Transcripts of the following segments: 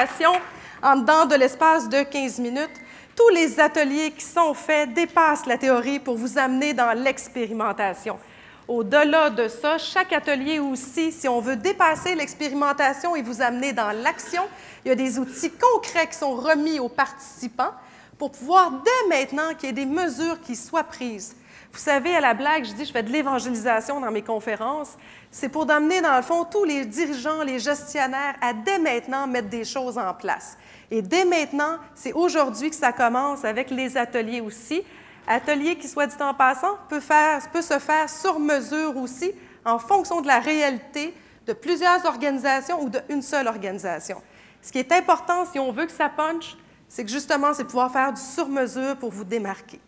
expérimentation en dedans de l'espace de 15 minutes. Tous les ateliers qui sont faits dépassent la théorie pour vous amener dans l'expérimentation. Au-delà de ça, chaque atelier aussi, si on veut dépasser l'expérimentation et vous amener dans l'action, il y a des outils concrets qui sont remis aux participants pour pouvoir, dès maintenant, qu'il y ait des mesures qui soient prises. Vous savez, à la blague, je dis je fais de l'évangélisation dans mes conférences. C'est pour d'amener, dans le fond, tous les dirigeants, les gestionnaires à, dès maintenant, mettre des choses en place. Et dès maintenant, c'est aujourd'hui que ça commence avec les ateliers aussi. Atelier qui, soit dit en passant, peut se faire sur mesure aussi, en fonction de la réalité de plusieurs organisations ou d'une seule organisation. Ce qui est important, si on veut que ça punch, c'est que justement, c'est de pouvoir faire du sur-mesure pour vous démarquer.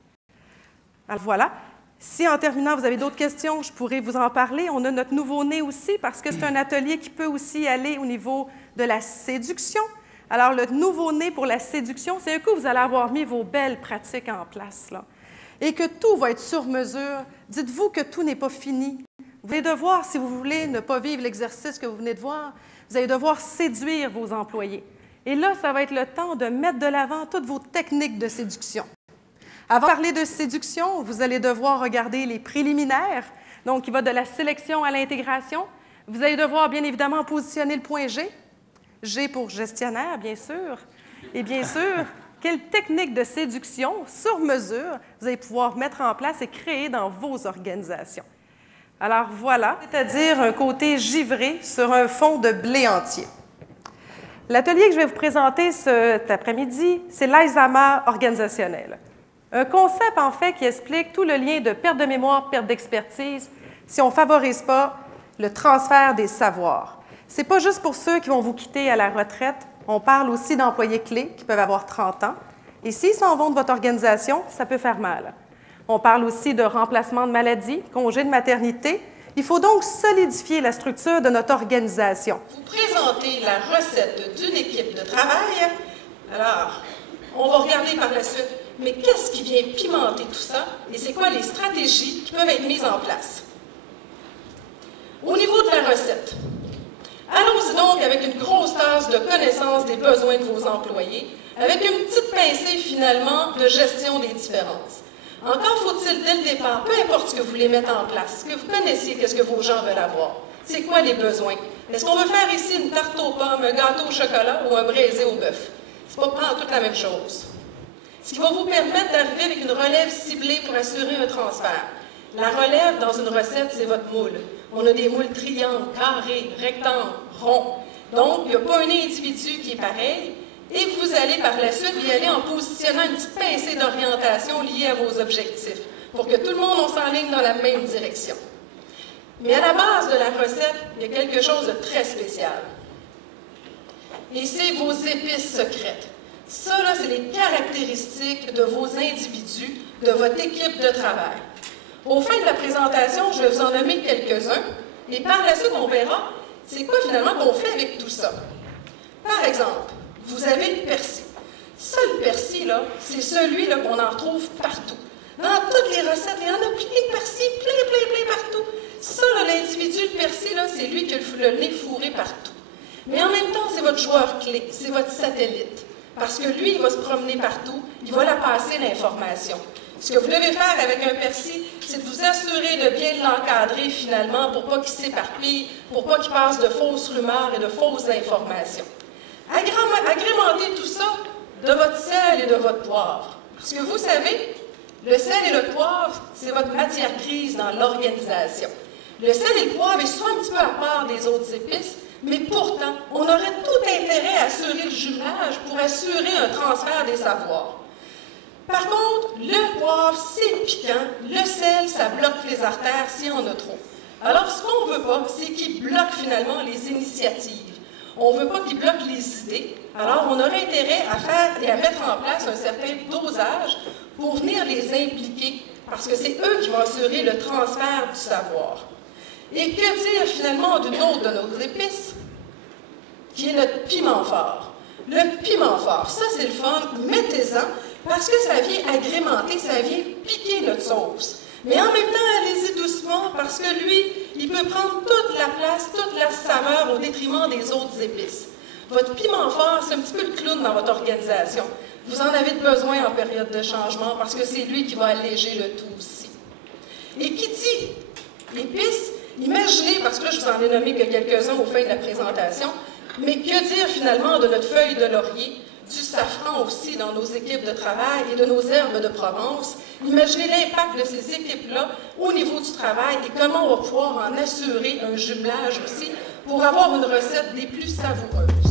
Alors voilà. Si, en terminant, vous avez d'autres questions, je pourrais vous en parler. On a notre nouveau-né aussi, parce que c'est un atelier qui peut aussi aller au niveau de la séduction. Alors, le nouveau-né pour la séduction, c'est un coup, vous allez avoir mis vos belles pratiques en place, là, et que tout va être sur mesure. Dites-vous que tout n'est pas fini. Vous allez devoir, si vous voulez ne pas vivre l'exercice que vous venez de voir, vous allez devoir séduire vos employés. Et là, ça va être le temps de mettre de l'avant toutes vos techniques de séduction. Avant de parler de séduction, vous allez devoir regarder les préliminaires, donc qui va de la sélection à l'intégration. Vous allez devoir, bien évidemment, positionner le point G. G pour gestionnaire, bien sûr. Et bien sûr, quelle technique de séduction sur mesure vous allez pouvoir mettre en place et créer dans vos organisations. Alors voilà, c'est-à-dire un côté givré sur un fond de blé entier. L'atelier que je vais vous présenter cet après-midi, c'est l'Alzheimer organisationnel. Un concept, en fait, qui explique tout le lien de perte de mémoire, perte d'expertise, si on ne favorise pas le transfert des savoirs. Ce n'est pas juste pour ceux qui vont vous quitter à la retraite. On parle aussi d'employés clés qui peuvent avoir 30 ans. Et s'ils s'en vont de votre organisation, ça peut faire mal. On parle aussi de remplacement de maladie, congé de maternité. Il faut donc solidifier la structure de notre organisation. Vous présentez la recette d'une équipe de travail. Alors, on va regarder par la suite. Mais qu'est-ce qui vient pimenter tout ça et c'est quoi les stratégies qui peuvent être mises en place? Au niveau de la recette, allons-y donc avec une grosse tasse de connaissance des besoins de vos employés, avec une petite pincée finalement de gestion des différences. Encore faut-il dès le départ, peu importe ce que vous voulez mettre en place, que vous connaissiez qu'est-ce que vos gens veulent avoir. C'est quoi les besoins? Est-ce qu'on veut faire ici une tarte aux pommes, un gâteau au chocolat ou un braisé au bœuf? C'est pas toute la même chose. Ce qui va vous permettre d'arriver avec une relève ciblée pour assurer un transfert. La relève dans une recette, c'est votre moule. On a des moules triangles, carrés, rectangles, ronds. Donc, il n'y a pas un individu qui est pareil. Et vous allez par la suite y aller en positionnant une petite pincée d'orientation liée à vos objectifs pour que tout le monde s'enligne dans la même direction. Mais à la base de la recette, il y a quelque chose de très spécial. Et c'est vos épices secrètes. Ça, là, c'est les caractéristiques de vos individus, de votre équipe de travail. Au fin de la présentation, je vais vous en nommer quelques-uns, et par la suite, on verra c'est quoi finalement qu'on fait avec tout ça. Par exemple, vous avez le persil. Ça, le persil, là, c'est celui là, qu'on en retrouve partout. Dans toutes les recettes, il y en a plein de persil, plein partout. Ça, l'individu, le persil, c'est lui qui a le nez fourré partout. Mais en même temps, c'est votre joueur clé, c'est votre satellite. Parce que lui, il va se promener partout, il va la passer l'information. Ce que vous devez faire avec un persil, c'est de vous assurer de bien l'encadrer finalement pour pas qu'il s'éparpille, pour pas qu'il passe de fausses rumeurs et de fausses informations. Agrémentez tout ça de votre sel et de votre poivre. Parce que vous savez, le sel et le poivre, c'est votre matière grise dans l'organisation. Le sel et le poivre est soit un petit peu à part des autres épices, mais pourtant, on aurait tout intérêt à assurer le jumelage pour assurer un transfert des savoirs. Par contre, le poivre, c'est piquant. Le sel, ça bloque les artères s'il y en a trop. Alors, ce qu'on ne veut pas, c'est qu'il bloque finalement les initiatives. On ne veut pas qu'il bloque les idées. Alors, on aurait intérêt à faire et à mettre en place un certain dosage pour venir les impliquer, parce que c'est eux qui vont assurer le transfert du savoir. Et que dire finalement d'une autre de nos épices, qui est notre piment fort. Le piment fort, ça c'est le fun, mettez-en, parce que ça vient agrémenter, ça vient piquer notre sauce. Mais en même temps, allez-y doucement, parce que lui, il peut prendre toute la place, toute la saveur au détriment des autres épices. Votre piment fort, c'est un petit peu le clown dans votre organisation. Vous en avez besoin en période de changement parce que c'est lui qui va alléger le tout aussi. Et qui dit épices, imaginez, parce que là, je vous en ai nommé que quelques-uns au fin de la présentation, mais que dire finalement de notre feuille de laurier, du safran aussi dans nos équipes de travail et de nos herbes de Provence? Imaginez l'impact de ces équipes-là au niveau du travail et comment on va pouvoir en assurer un jumelage aussi pour avoir une recette des plus savoureuses.